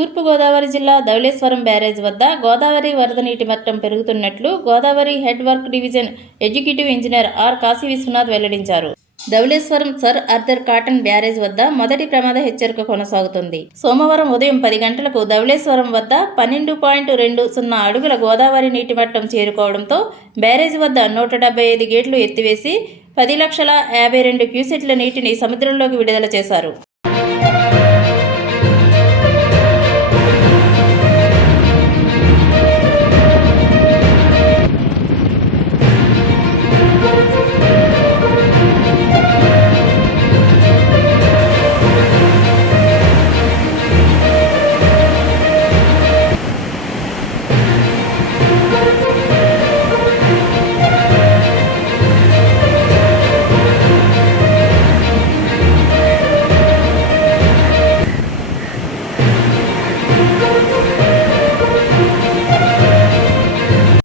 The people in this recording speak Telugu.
తూర్పుగోదావరి జిల్లా ధవళేశ్వరం బ్యారేజ్ వద్ద గోదావరి వరద నీటి మట్టం పెరుగుతున్నట్లు Godavari head work division executive engineer R Kashi Vishwanath వెల్లడించారు. Dhavaleswaram sir Arthur Cotton barrage వద్ద మొదటి ప్రమాద హెచ్చరిక కొనసాగుతుంది. సోమవారం ఉదయం పది గంటలకు ధవళేశ్వరం వద్ద పన్నెండు పాయింట్ రెండు సున్నా అడుగుల గోదావరి నీటి మట్టం చేరుకోవడంతో బ్యారేజ్ వద్ద నూట డెబ్బై ఐదు గేట్లు ఎత్తివేసి పది లక్షల యాభై రెండు క్యూసెట్ల నీటిని సముద్రంలోకి విడుదల చేశారు.